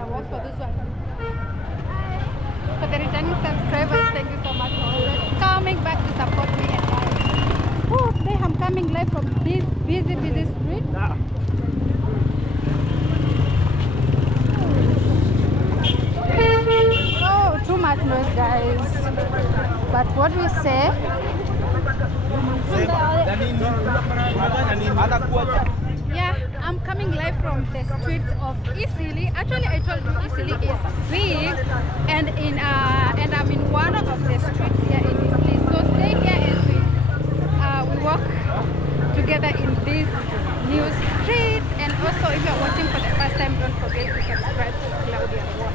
Claudia works for this one. For the returning subscribers, thank you so much for always coming back to support me and live. Oh, today I'm coming live from this busy street. Oh, too much noise, guys. But what we say? Yeah, I'm coming live from the streets of Isili. Actually, I told you Isili is big, and I'm in one of the streets here in Isili. So stay here as we walk together in this new street. And also, if you're watching for the first time, don't forget to subscribe to Claudia Walk.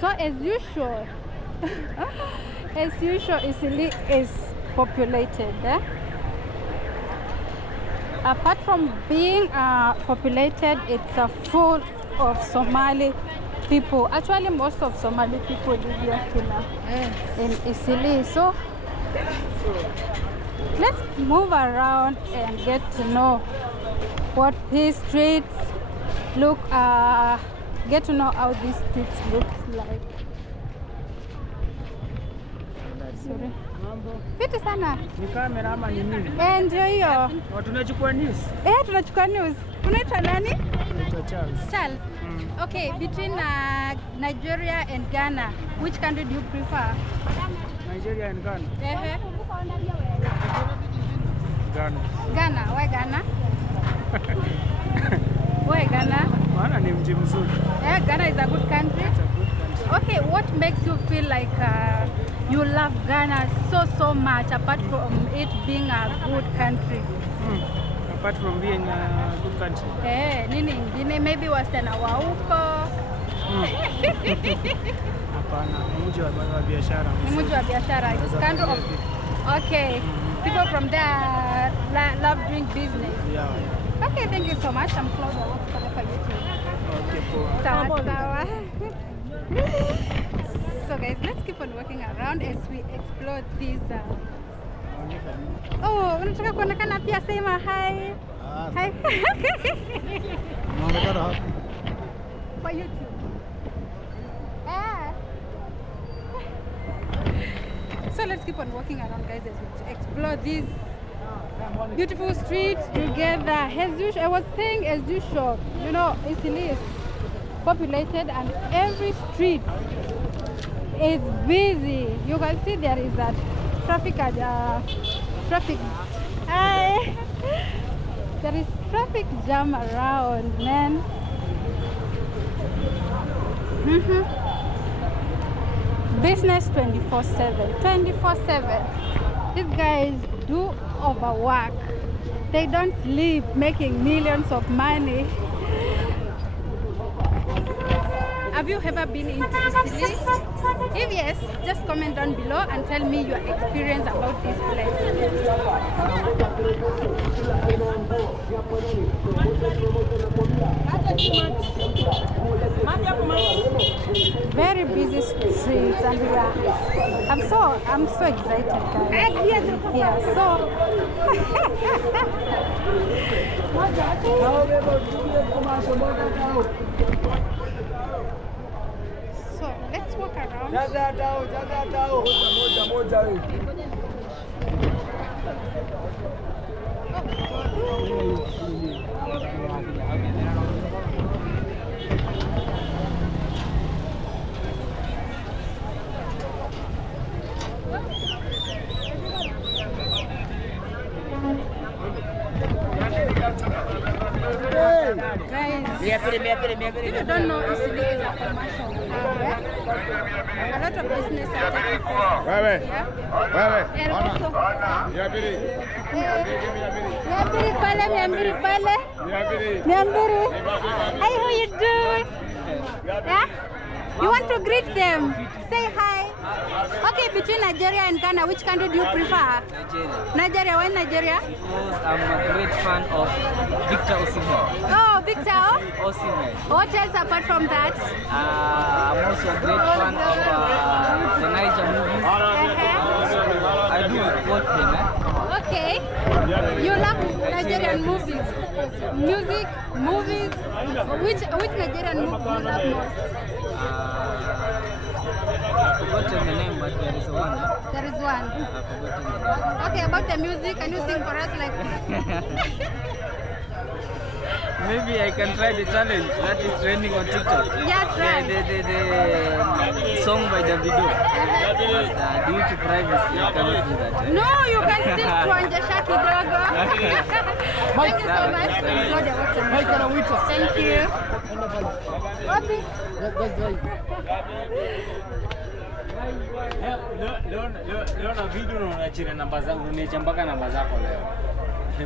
So as usual, Isili is populated. Apart from being populated, it's full of Somali people. Actually, most of Somali people live here in Isili. So let's move around and get to know what these streets look. Get to know how these streets look like. Sorry. Fiti sana. Ni kamera ama ni nini? Ndio hiyo. Tunachukua news. Tunachukua news. Unaitwa nani? Naitwa Charles. Charles. Okay, between Nigeria and Ghana, which country do you prefer? Nigeria and Ghana. Ghana. Ghana. Why Ghana? Why Ghana? Maana ni mji mzuri. Ghana is a good country. It's a good country. Okay, what makes you feel like you love Ghana so much, apart from it being a good country? Apart from being a good country. Nini ingine? Maybe wasichana wa huko. Hapana, ni mji wa biashara. Ni mji wa biashara. It's kind of okay. People from there love doing business. Yeah. Okay, thank you so much. I'm Claudia. What's for YouTube? Okay, cool. Sawa. So guys, let's keep on walking around as we explore these. Oh, unataka kuonekana pia, sema hi. Hi. For YouTube. So let's keep on walking around, guys, as we explore these beautiful streets together. As usual, I was saying, as usual, you know, Isili is populated and every street is busy. You can see there is that traffic. There is traffic jam around, man. Business 24/7. 24/7. These guys do overwork. They don't sleep, making millions of money. Have you ever been into Isili? If yes, just comment down below and tell me your experience about this place. Very busy streets, and I'm so excited, guys. Yeah, so let's walk around. Guys, if you don't know, Isili is a commercial hub. A lot of business are taking place here. And also, Hi, how you doing? Yeah? You want to greet them? Say hi. Okay, between Nigeria and Ghana, which country do you prefer? Nigeria. Nigeria. Why Nigeria? Because I'm a great fan of Victor Osimhen. Oh, Victor. Osimhen. What else apart from that? I'm also a great fan of the Niger movies. I do both them. Okay. You love Nigerian movies, music, movies. Which Nigerian movie you love most? I've forgotten the name, but there is one. There is one. I've forgotten the name. Okay, about the music, can you sing for us like? Maybe I can try the challenge that is trending on TikTok. Yeah, try. The song by Davido. But due to privacy, I cannot do that. No, you can still tuanja shaki dogo. Thank you so much. Thank you. Wapi? Leo na video na unachira namba zangu, unacha mpaka namba zako leo.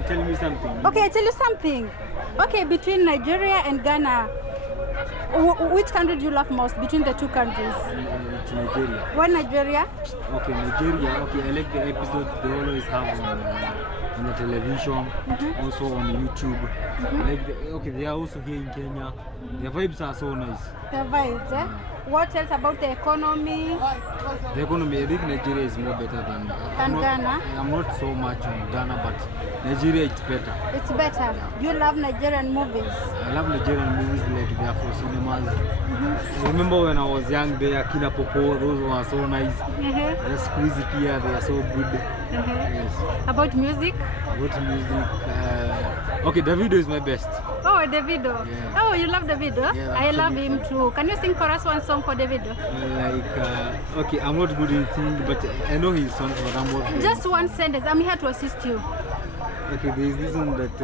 Tell me something. Okay, I tell you something. Okay, between Nigeria and Ghana, which country do you love most between the two countries? It's Nigeria. Why Nigeria? Okay, Nigeria. Okay, I like the episodes they always have on the television, also on YouTube. Like okay, they are also here in Kenya. The vibes are so nice. The vibes, eh? What else about the economy? The economy, I think Nigeria is more better than Ghana? I'm not so much on Ghana, but Nigeria it's better. It's better. You love Nigerian movies? I love Nigerian movies like they are for cinemas. I remember when I was young, they are Kina Popo, those were so nice. The squeezy here, they are so good. Yes. About music? About music, okay, Davido is my best. Oh, Davido. Yeah. Oh, you love Davido? Yeah, I love absolutely. him too. Can you sing for us one song for Davido? Okay, I'm not good in singing, but I know his songs, but I'm not good. Just one sentence. I'm here to assist you. Okay, there is this one that,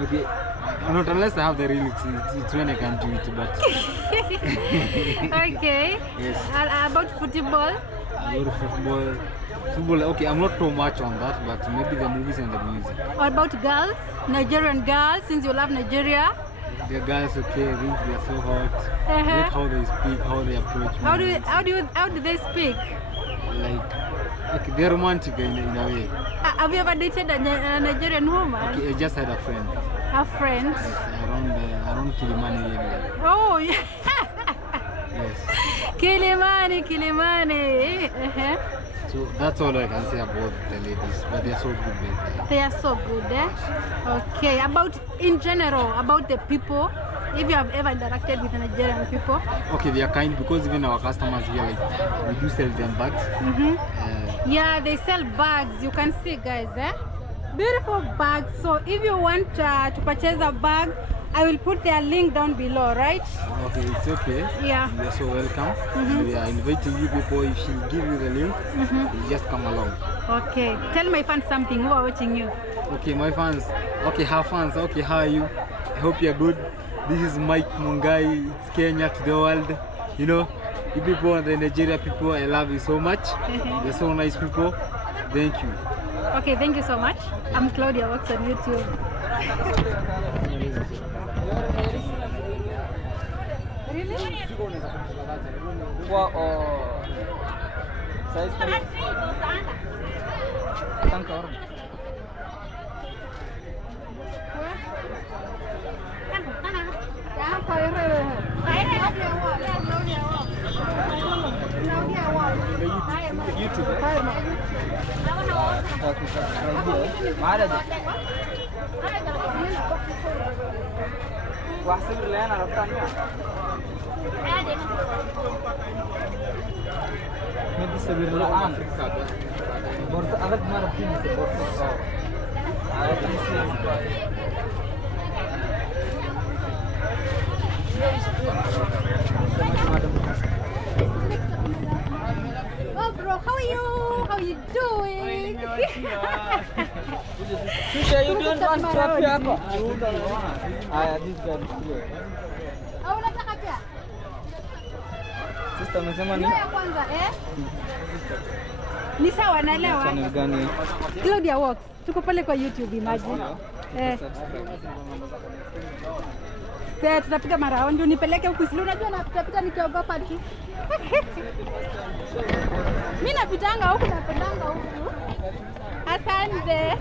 okay, not unless I have the lyrics, it's when I can do it, but... Okay. Yes. About football? About football, okay, I'm not too much on that, but maybe the movies and the music. Or about girls? Nigerian girls, since you love Nigeria? The guys, okay, I think they're so hot. Like how they speak, how they approach me. How do they speak? Like, okay, they're romantic in a way. Have you ever dated a Nigerian woman? Okay, I just had a friend. A friend? Yes, around Kilimani area. Oh, yeah. Yes. Kilimani. So that's all I can say about the ladies, but they're so good. They are so good, eh? Okay, about in general, about the people, if you have ever interacted with Nigerian people. Okay, they are kind because even our customers here, like, we do sell them bags. Yeah, they sell bags. You can see, guys, eh? Beautiful bags. So if you want to purchase a bag, I will put their link down below, right? Okay, it's okay. Yeah. You are so welcome. We are inviting you people. If she'll give you the link, you just come along. Okay. Tell my fans something who are watching you. Okay, my fans. Okay, her fans. Okay, how are you? I hope you're good. This is Mike Mungai. It's Kenya to the world. You know, you people, the Nigeria people, I love you so much. They're so nice people. Thank you. Okay, thank you so much. I'm Claudia, works on YouTube. Really? Oh bro, how are you? How are you doing? You don't want to stop here. This guy is here. Au unataka pia? Sister, umesema ni? Ya kwanza, eh? Ni sawa, naelewa. Channel gani? Claudia Walks. Tuko pale kwa YouTube, imagine. tutapiga maraundi unipeleke huku Isili. Unajua napita nikiogopa tu. Mimi napitanga huku napendanga huku. Asante.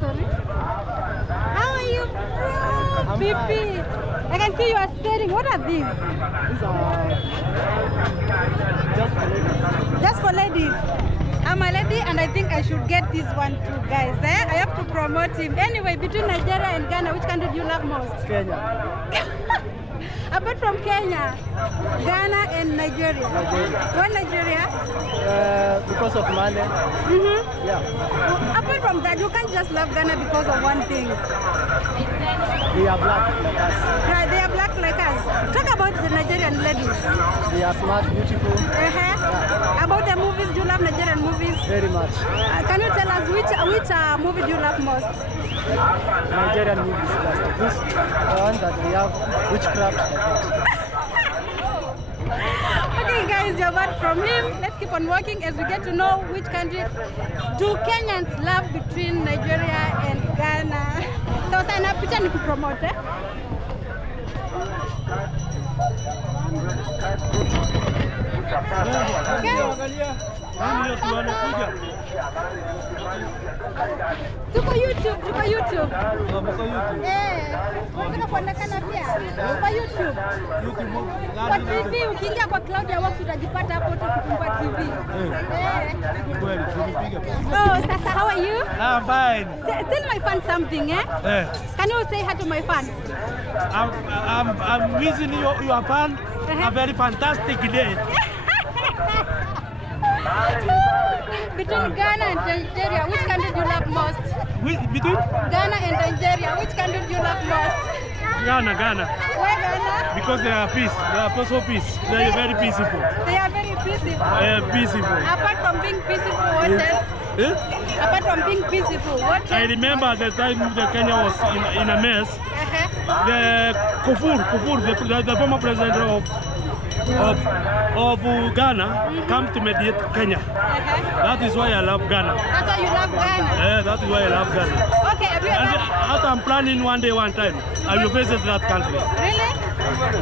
Sorry. How are you? Pipi. I can see you are selling. What are these? These are Just for ladies. I'm a lady and I think I should get this one too, guys. I have to promote him. Anyway, between Nigeria and Ghana, which country do you love most? Kenya. Apart from Kenya, Ghana and Nigeria. Why Nigeria? Because of money. Yeah. Apart from that, you can't just love Ghana because of one thing. They are black like us. Yeah, they are black like us. Talk about the Nigerian ladies. They are smart, beautiful. About the movies, do you love Nigerian movies? Very much. Can you tell us which movie do you love most? Nigerian movies. This the one that we have witchcraft. Okay guys, you've heard from him. Let's keep on working as we get to know which country do Kenyans love between Nigeria and Ghana. So sana picha ni kupromote. Tuko YouTube. Unataka kuonekana pia kwa YouTube. Kwa TV ukiingia kwa cloud ya works utajipata hapo tu kufungua TV. Oh, sasa how are you? I'm fine. Tell my fans something, Can you say hi to my fans? I'm wishing your fan a very fantastic day. Between Ghana and Nigeria, which country do you love most? Between Ghana and Nigeria, which country do you love most? Ghana. Why Ghana? Because they are peace. They are also peace. They are very peaceful. They are very peaceful. Peaceful. Apart from being peaceful, what else? Apart from being peaceful, what else? I remember at the time the Kenya was in a mess. The Kufur, the former president of Ghana, come to mediate Kenya. That is why I love Ghana. That's why you love Ghana? That is why I love Ghana. Okay, have you And ever... after I'm planning one time, I will visit that country.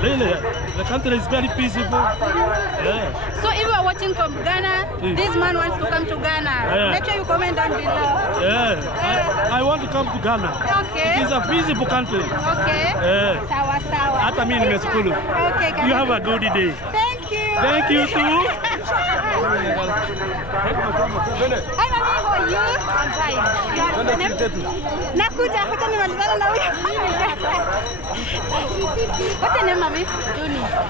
Really? The country is very peaceful. Yeah. So if you are watching from Ghana, this man wants to come to Ghana. Make sure you comment down below. I want to come to Ghana. Okay. It is a peaceful country. Okay. Sawa. Hata mimi nimeshukuru. Okay, You have a good day. Thank you. Thank you too. Hi, Mami, how are you? I'm fine. Nakuja, hata nimalizana na huyu. What's your name, Mami?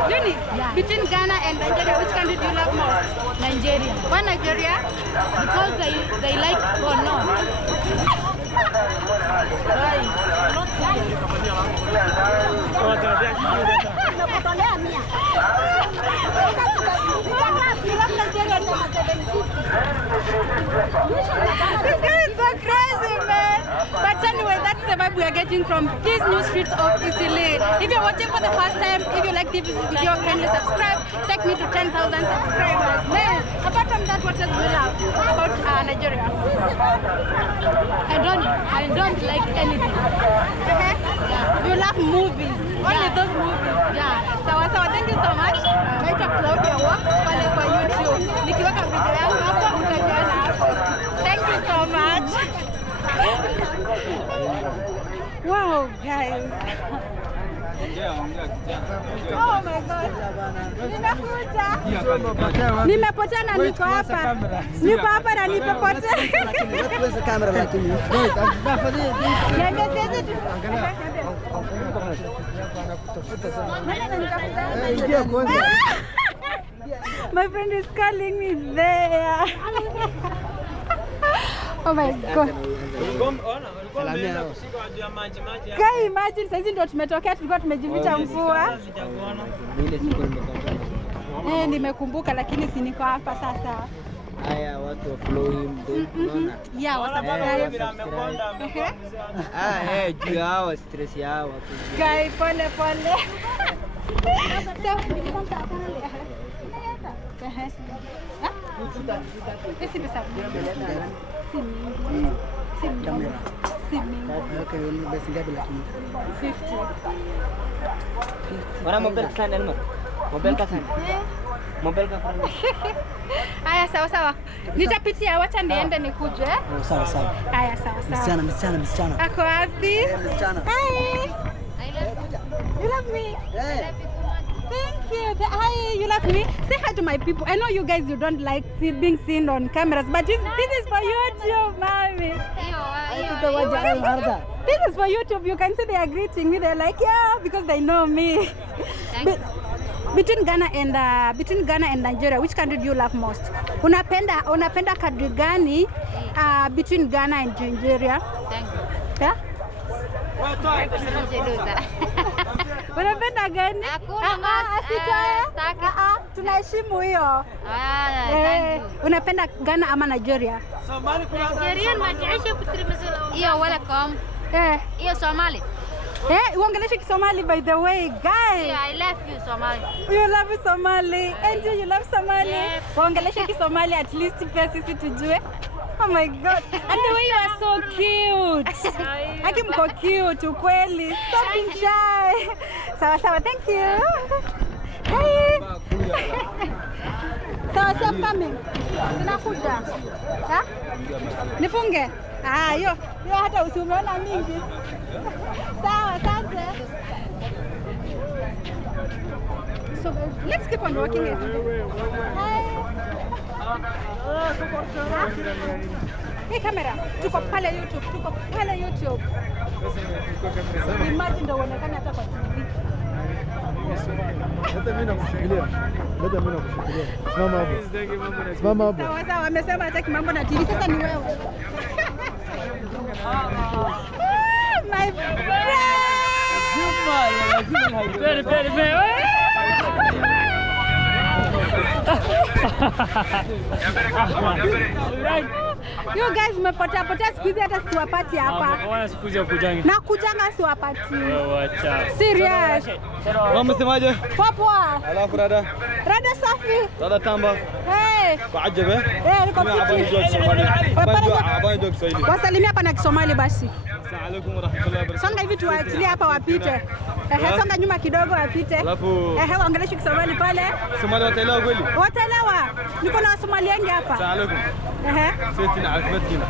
Juni. Yeah. Between Ghana and Nigeria, which country do you love most? Nigeria. Why Nigeria? Because they like Bono. This guy is so crazy, man. But anyway, that's the vibe we are getting from these new streets of Isili. If you're watching for the first time, if you like this video, kindly subscribe. Take me to 10,000 subscribers. Man, apart from that, what else do you love about Nigeria? I don't like anything. Yeah. You love movies. Only those movies. Yeah. Sawa. Thank you so much. Naitwa Claudia Work pale kwa YouTube. Nikiweka video yangu hapo utajiona hapo. Thank you so much. Wow, guys. Oh my God. Nimepotea na niko hapa. Niko hapa na nimepotea. Kamera lakini. My friend is calling me there. Oh my God. Kai, imagine saizi ndo tumetokea, tulikuwa tumejificha mvua. Nimekumbuka lakini si niko hapa sasa. Haya watu wa flow him unaona. Yeah, wasababu juu yao stress yao. Kai, pole. Kamera. Okay, basi ngapi lakini? 50. Wana mobile sana nimo. Mobile ka sana. Mobile ka sana. Haya sawa. Nitapitia wacha niende nikuje. Sawa. Haya sawa. Msichana. Ako wapi? Msichana. Hi. You love me? Yeah. Thank you. Hi, you love me? Say hi to my people. I know you guys, you don't like being seen on cameras, but this is for YouTube, mommy. This is for YouTube. You can see they are greeting me. They're like, yeah, because they know me. Between Ghana and Nigeria, which country do you love most? Unapenda country gani between Ghana and Nigeria? Thank you. Yeah? Unapenda gani? Tunaheshimu hiyo. Unapenda Ghana ama Nigeria? Nigerian ما تعيش كتير مثلا. إيه welcome. إيه Somali. Uongeleshe Kisomali by the way, guys. Yeah, I love you Somali. You love Somali. And you love Somali. Yes. Uongeleshe Kisomali at least pia sisi tujue. Oh my god. And the way you are so cute. Aki mko cute ukweli. Stop being shy. Sawa, thank you. Hey. Sawa, I'm coming. Ninakuja. Ha? Nifunge? Yo hata usiumeona mingi. Sawa, asante. So let's keep on walking. Hi. Hey camera, tuko pale YouTube. Imagine ndio uonekane hata kwa TV. Leta mimi nakushikilia. Simama hapo. Sawa, amesema hataki mambo na TV. Sasa ni wewe. My friend. You guys mmepotea siku hizi hata siwapati hapa. Na kujanga siwapati. Serious. Mama semaje? Poa. Alafu rada Safi. Rada tamba. Hey. Kuajabe? Niko fiti. Wasalimia hapa na Kisomali basi. Assalamu alaykum wa rahmatullahi wa barakatuh. Songa hivi tuachilie hapa wapite. Songa nyuma kidogo wapite. Alafu waongeleshe Kisomali pale. Somali wataelewa kweli? Wataelewa. Niko na Wasomali wengi hapa. Assalamu alaykum. سيتنا عقبتنا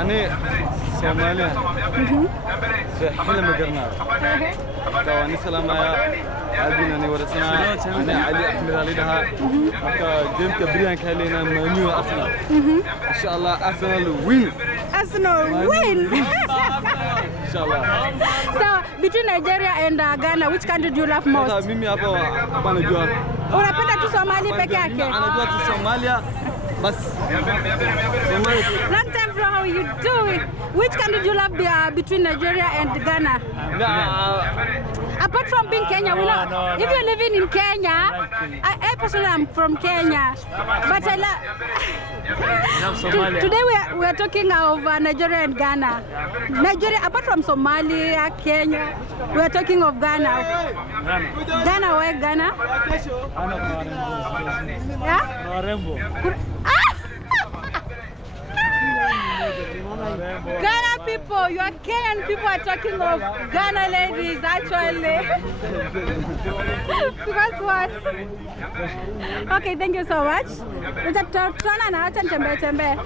أنا سوماليا حلم قرنا تواني سلام يا عبدنا نورسنا أنا علي أحمد علي ده جيم كبريان كهلينا منيو أرسنال إن شاء الله أرسنال وين إن شاء الله. So between Nigeria and Ghana, which country do you love most? mimi hapo hapana jua. Unapenda tu Somali peke yake? Anajua tu Somalia. Bas. Long time bro, how are you doing? Which country do you love between Nigeria and Ghana? Apart from being Kenya, we know if you're living in Kenya, I personally am from Kenya, but I love. Today we are talking of Nigeria and Ghana. Nigeria, apart from Somalia, Kenya, we are talking of Ghana. Ghana, where Ghana? Yeah? Ghana people, you are Kenyan people are talking of Ghana ladies actually. Because what? Okay, thank you so much. Tutaona na acha nitembee.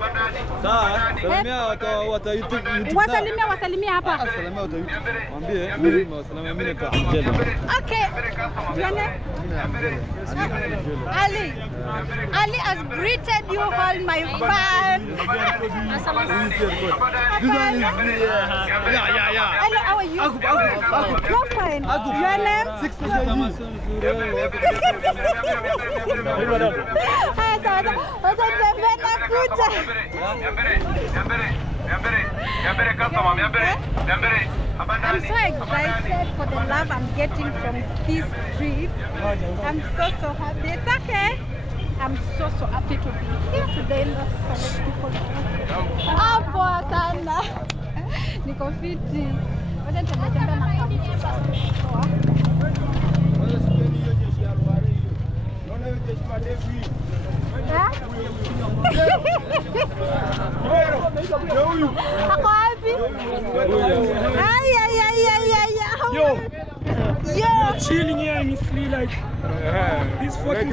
Sawa, salimia watu YouTube. Wasalimia hapa. Salimia watu YouTube. Mwambie mimi salimia mimi kwa Angela. Okay. Jana Ali has greeted you all my fans. Yeah. Hello, how are you? You're fine. Your name? I'm so excited for the love I'm getting from this trip. I'm so happy. It's okay. I'm so happy to be here today. Poa sana. Niko fiti. Wacha nitembea na Ako happy. Yo. Chilling here in Italy, like these fucking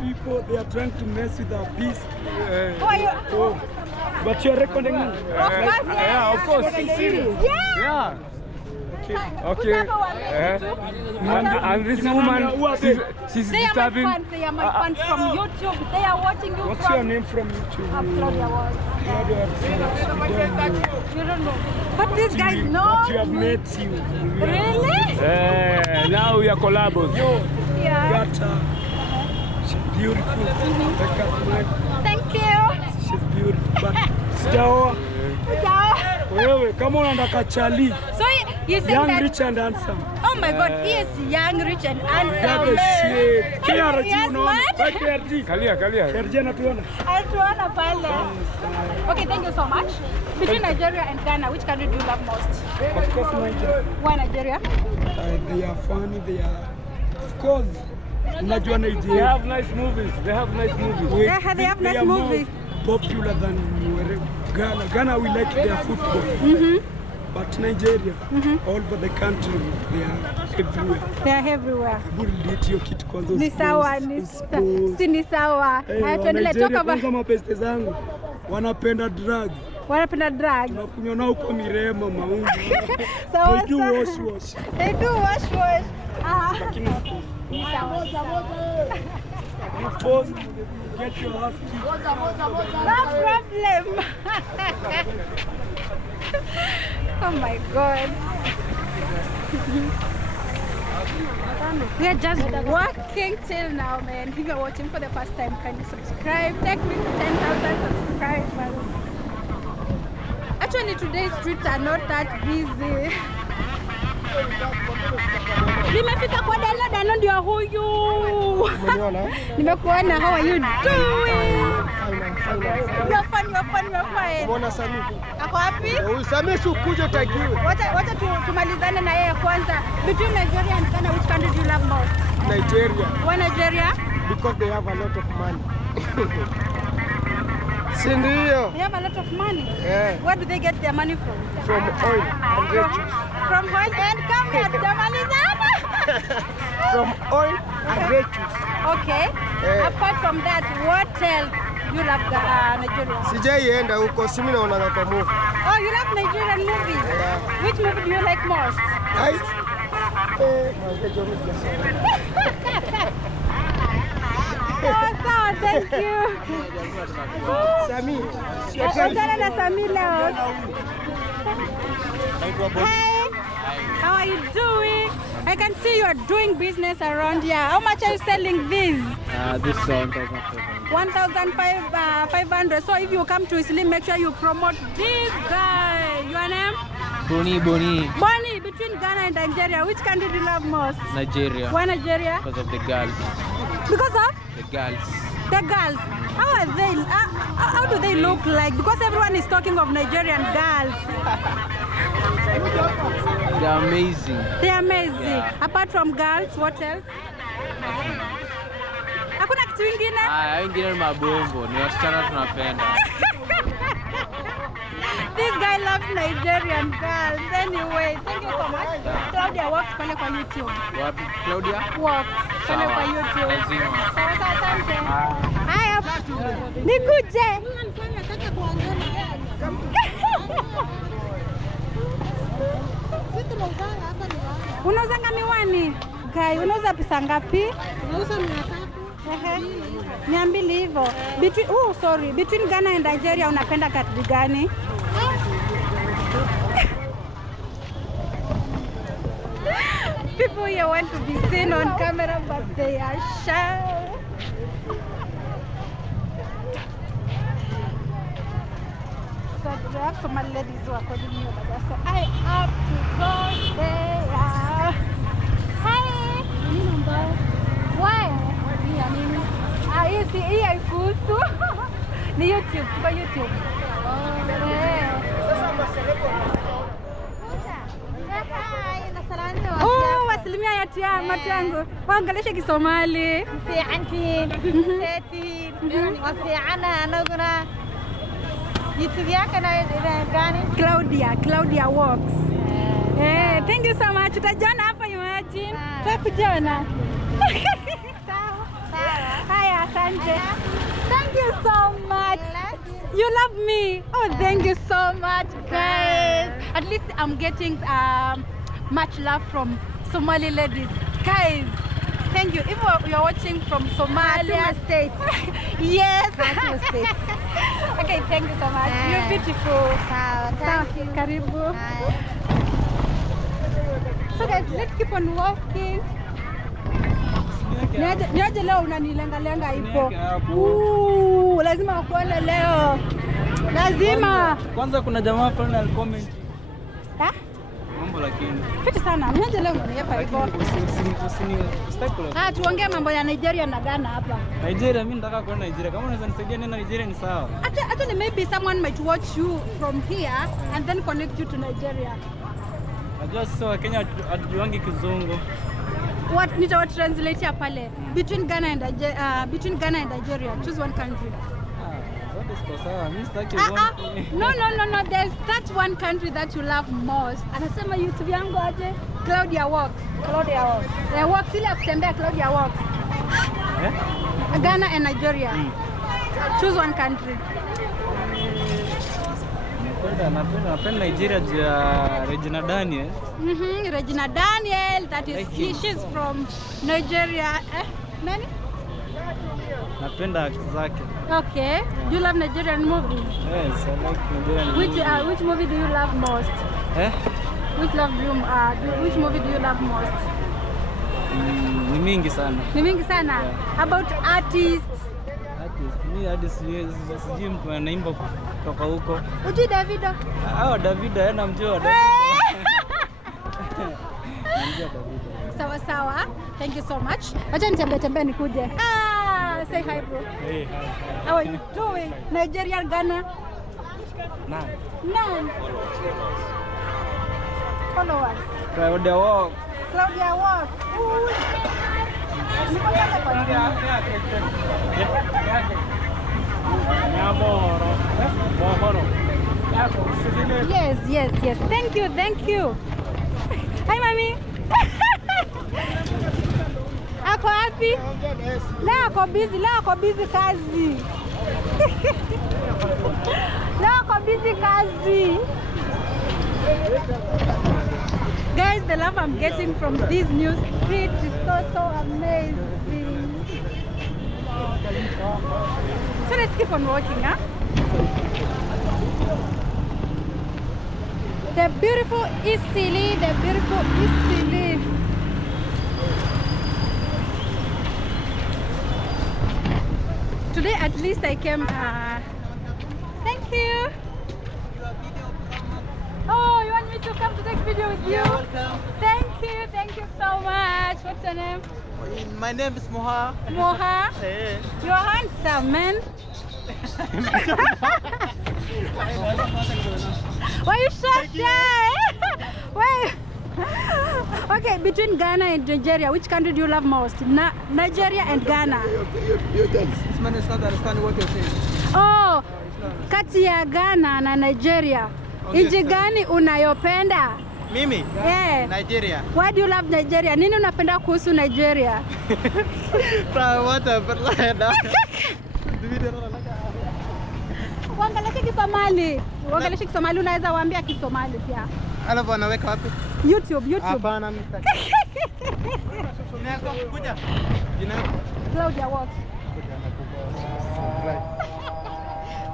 people, they are trying to mess with our peace. But you're recording me? Yeah, of course. Yeah. Okay. And this woman, she's They disturbing. are my fans from YouTube. They are watching you. What's your name from YouTube? Claudia was. You don't know. But these guys know. But you have met you. Really? Now we are collabos. Yeah. Got her. She's beautiful. Thank you. She's beautiful. But sijaoa. Wewe kama unataka chali. So you think young, that rich and handsome. Oh my God, he is young, rich and handsome. Shit. KRG Yes, unaona? what? KRG. Kalia. KRG anatuona. Atuona pale. Okay, thank you so much. Between Nigeria and Ghana, which country do you love most? Of course Nigeria. Why Nigeria? They are funny, they are, of course. Unajua They Nigeria. have nice movies. They have nice movies. They have nice are more movies. popular than Ghana. Ghana, we like their football. But Nigeria, all over the country, they are everywhere. They are everywhere. Hiyo kitu kwanza. Ni sawa, ni sawa. Tuendelee toka kwanza mapeste zangu wanapenda drugs. Wanapenda drugs. Tunakunywa nao kwa Mirema Maungu. Sawa. They do wash. They do wash. Ni sawa. Post, get your ass kicked. No problem. Oh my God. We are just working till now, man. If you're watching for the first time, can you subscribe? Take me to 10,000 subscribers. Actually, today's streets are not that busy. Nimefika kwa Dano ndio huyu. Nimekuona. How are you doing? You're fine. Mbona Sami? Ako wapi? Huyu Sami si ukuje utagiwe. Wacha tumalizane na yeye kwanza. Between Nigeria and Ghana, which country do you love most? Nigeria. Why Nigeria? Because they have a lot of money. Sindio? They have a lot of money. Yeah. Where do they get their money from? From oil and riches. From oil and come here, tumalizane. From oil and riches. Okay. Apart from that, what else you love Nigeria? Sijaienda huko, simi naonanga kwa movie. Oh, you love Nigerian movies? Yeah. Which movie do you like most? Oh, thank you. Sami. Achana na Sami leo. Hey, how are you doing? I can see you are doing business around here. How much are you selling this? This is 1,500. So if you come to Isli, make sure you promote this guy. Your name? Boni. Bonnie, between Ghana and Nigeria, which country do you love most? Nigeria. Why Nigeria? Because of the girls. Because of? The girls. The girls. How are they? How do they look like? Because everyone is talking of Nigerian girls. They're amazing. They're amazing. Yeah. Apart from girls, what else? Hakuna kitu ingine? Wengine ni mabombo, ni wasichana tunapenda. This guy loves Nigerian girls. Anyway, thank you so much. Claudia works pale kwa YouTube. Wapi? Claudia? Works pale Sawa. kwa YouTube. Lazima. Sawa, asante. Haya. Nikuje. Unauzanga miwani? Kai, unauza pesa ngapi? Nauza 300. 200 hivyo. Between Ghana and Nigeria unapenda country gani? People here want to be seen on camera but they are shy. So there are some ladies who are calling me over there. So I have to go there. Hi. Why? Hii haikuhusu. Ni YouTube, kwa YouTube. Asilimia ya tia. macho yangu. Waongeleshe Kisomali. في عنتين ساتين وفي عنا نقنا يتبيعك أنا كاني Claudia Walks. Thank you so much. Tutajana hapa imagine. Tutakujana. Haya, asante. Thank you so much. You love me. Oh, thank you so much, guys. At least I'm getting much love from Somali ladies. Guys, thank you. If you're watching from Somalia State. Yes. State. Okay, thank you so much. You're beautiful. Thank you. Karibu. So guys, let's keep on walking. Niaje leo unanilenga ipo. Lazima wakuone leo. Lazima. Kwanza kuna jamaa fulani alicomment. Mambo lakini. Fiti sana. Niaje leo unaniapa hivyo. Tuongee mambo ya Nigeria na Ghana hapa. Nigeria, mimi nataka kwenda Nigeria. Kama unaweza nisaidia nenda Nigeria ni sawa. Actually maybe someone might watch you from here and then connect you to Nigeria. Najua sisi wa Kenya hatujuangi Kizungu. What nitawatranslate pale between Ghana and Nigeria. Choose one country. No. There's that one country that you love most. Anasema YouTube yangu aje? Claudia Walks. Walks ile kutembea Claudia Walks. Ghana and Nigeria. Choose one country. Napenda Nigeria juu ya Regina Daniel. Regina Daniel, that is she's from Nigeria. Nani? Napenda acts zake. Okay. Yeah. Do you love Nigerian movies? Yes, I like Nigerian movies. Which movie do you love most? Which movie do you love most? Ni mingi sana. Yeah. About artists. Mimi hadi sijui mtu anaimba kutoka huko. Uji Davido? Davido, yana mjua Davido. Sawa. Thank you so much. Acha nitembee nikuje. Say hi bro. Hey, hi. How are you doing? Nigeria, Ghana? None. Followers. Claudia Walks. Yes. Thank you. Hi, mommy. Ako wapi? Leo ako busy kazi. Guys, the love I'm getting from this new street is so amazing. So let's keep on walking, huh? The beautiful Isili. Today at least I came, thank you. Oh, you want me to come to take video with you? Yeah, welcome. Thank you so much. What's your name? My name is Moha. Hey. You're handsome, man. Why are you so shy? Wait. Okay, between Ghana and Nigeria, which country do you love most? Nigeria and Ghana. You tell. This man is not understanding what you're saying. Oh, kati ya Ghana na Nigeria. Nchi gani unayopenda? Mimi? Yeah. Nigeria. Why do you love Nigeria? Nini unapenda kuhusu Nigeria? Uangaleshe Kisomali, unaweza waambia Kisomali pia. Alafu anaweka wapi? YouTube. Hapana, mimi sitaki. Jina yako kuja. Jina yako? Claudia Walks.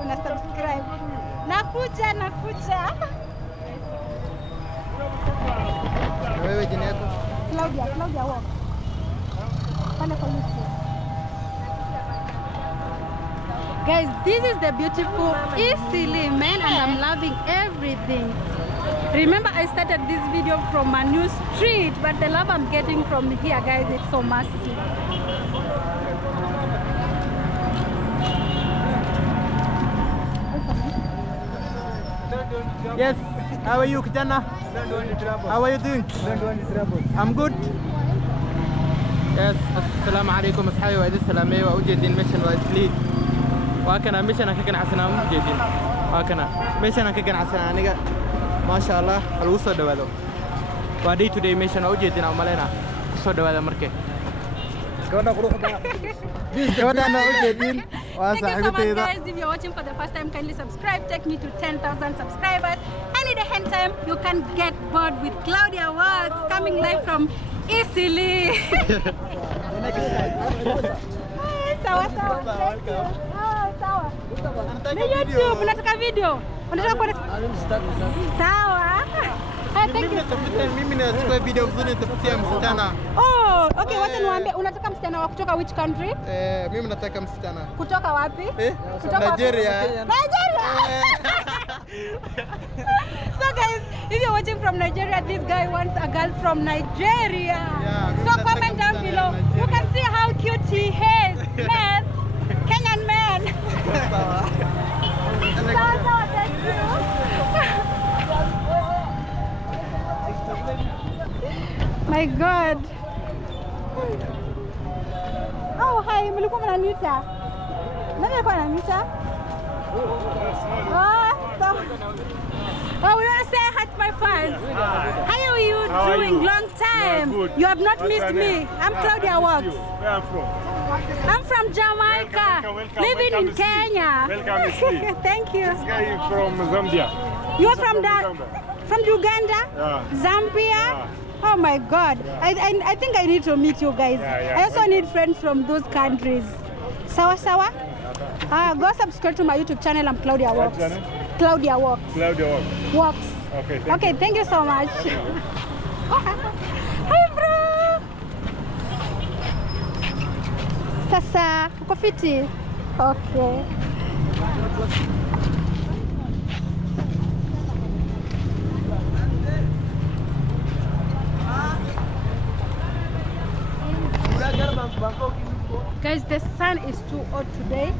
Una subscribe. Nakuja. Wewe jina yako? Claudia Walks. Pale kwa YouTube. Guys, this is the beautiful Isili, man, and I'm loving everything. Remember, I started this video from a new street, but the love I'm getting from here, guys, it's so massive. Yes. How are you, Kijana? How are you doing? I'm good. Yes, السلام عليكم أصحابي وعيد السلامية وأوجدين ميشن وإسلي وأكنا ميشن كنا عسنا موجدين وأكنا ميشن كنا عسنا نيجا ما شاء الله الوصول دوالو ودي today ميشن أوجدين عملنا وصول دوالو مركي كنا نروح بقى كنا أوجدين Thank you so much guys. If you're watching for the first time, kindly subscribe. Take me to 10,000 subscribers. Any day, any time, you can get bored with Claudia Works coming live from Italy. Sawa sawa. Sawa. Ni YouTube, unataka video? Unataka kwa sawa. Mimi nachukua video vizuri nitafutia msichana. Oh, okay, wacha niwaambie unataka msichana wa kutoka which country? Mimi nataka msichana. Kutoka wapi? Kutoka Nigeria. Nigeria. So guys, if you're watching from Nigeria, this guy wants a girl from Nigeria. Yeah, so comment down below. You can see how cute he is. Man, Kenyan man. Sawa, thank you. My God. Oh, hi, mlikuwa mnaniita. Nani alikuwa ananiita? Oh, we want to say hi to my fans. How are you doing? Long time. You have not missed me. I'm Claudia Works. Where are you from? I'm from Jamaica. Welcome, living in Kenya. Welcome, Isli. Thank you. This guy is from Zambia. You are from Uganda? Yeah. Zambia? Yeah. Oh my God. Yeah. I think I need to meet you guys. Yeah. I also need friends from those countries. Sawa sawa? Go subscribe to my YouTube channel. I'm Claudia Works. Claudia Works. Claudia Works. Works. Okay, thank you so much. Hi bro. Sasa, uko fiti? Okay. Guys, the sun is too hot today,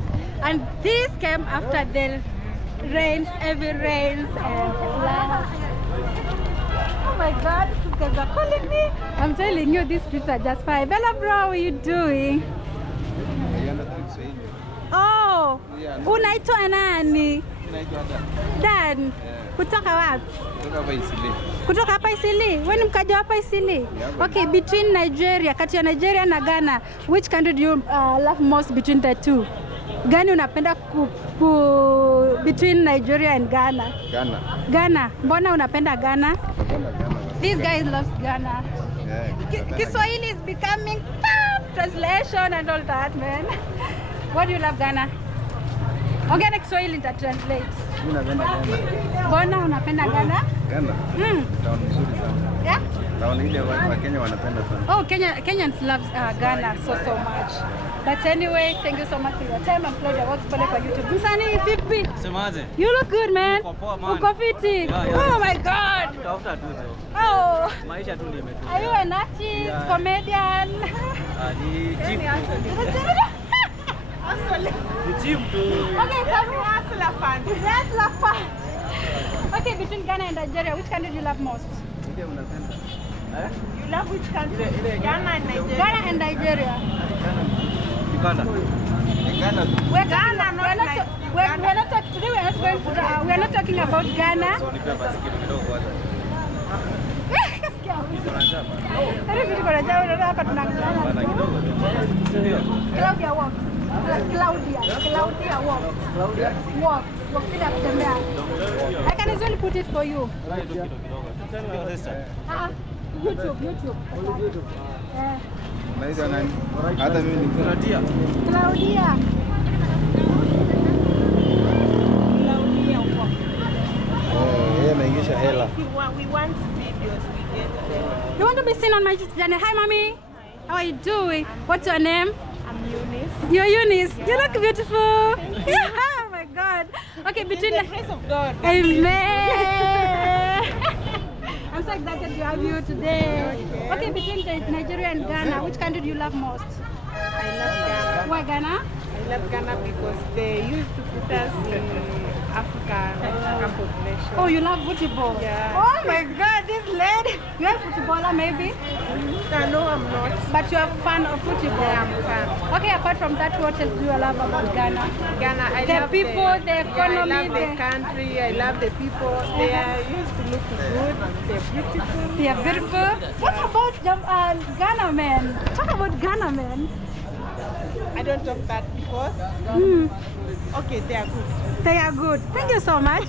and this came after the rains, heavy rains and floods. Oh my God, these guys are calling me. I'm telling you, these streets are just fine. Bella bro, how are you doing? Oh, unaitwa nani? Dan. Kutoka wapi? Kutoka hapa Isili. Wewe ni mkaji hapa Isili? Okay, between Nigeria, kati ya Nigeria na Ghana, which country do you love most between the two? Gani unapenda between Nigeria and Ghana? Ghana. Mbona unapenda Ghana? This guy loves Ghana. Kiswahili is becoming tough translation and all that, man. Why do you love Ghana? Ongea Kiswahili nitatranslate. Mbona unapenda Ghana? Ghana. Town nzuri sana. Yeah? Town ile wa Kenya wanapenda sana. Oh, Kenyans love Ghana so much. But anyway, thank you so much for your time. I'm Claudia Works pale kwa YouTube. Msanii vipi? Semaje? You look good, man. Uko fiti? Oh my God. Tafuta tu. Oh. Maisha tu ndio Are you an artist, comedian? Ni chief. Okay, hustler fan. Okay, between Ghana and Nigeria, which country do you love most? Ndio mnapenda. You love which country? Ghana and Nigeria. Ghana and Nigeria. Uganda. We're not talking about Ghana. So nipe basikeli kidogo kwanza. Claudia Works. Claudia Works. I can easily put it for you. YouTube. Unaitwa nani? Hata mimi ni Claudia. naingisha hela. We want videos, we get them. You want to be seen on my YouTube channel? Hi, mommy. How are you doing? What's your name? I'm Eunice. You're Eunice. Yeah. You look beautiful. Yeah. Oh my God. Okay, between the grace of God. Amen. I'm so excited to have you today. Okay, between Nigeria and Ghana, which country do you love most? I love Ghana. Why Ghana? I love Ghana because they used to put us in African population. Oh, you love football? Yeah. Oh my God, this lady. You're a footballer maybe? No, I'm not. But you're a fan of football? Yeah, I'm a fan. Okay, apart from that, what else do you love about Ghana? Ghana, I The love people, the I economy, love the country, I love the people. They are used to look good, they're beautiful. They are beautiful. What about Ghana men? Talk about Ghana men. I don't talk that because, okay, they are good. They are good. Thank you so much.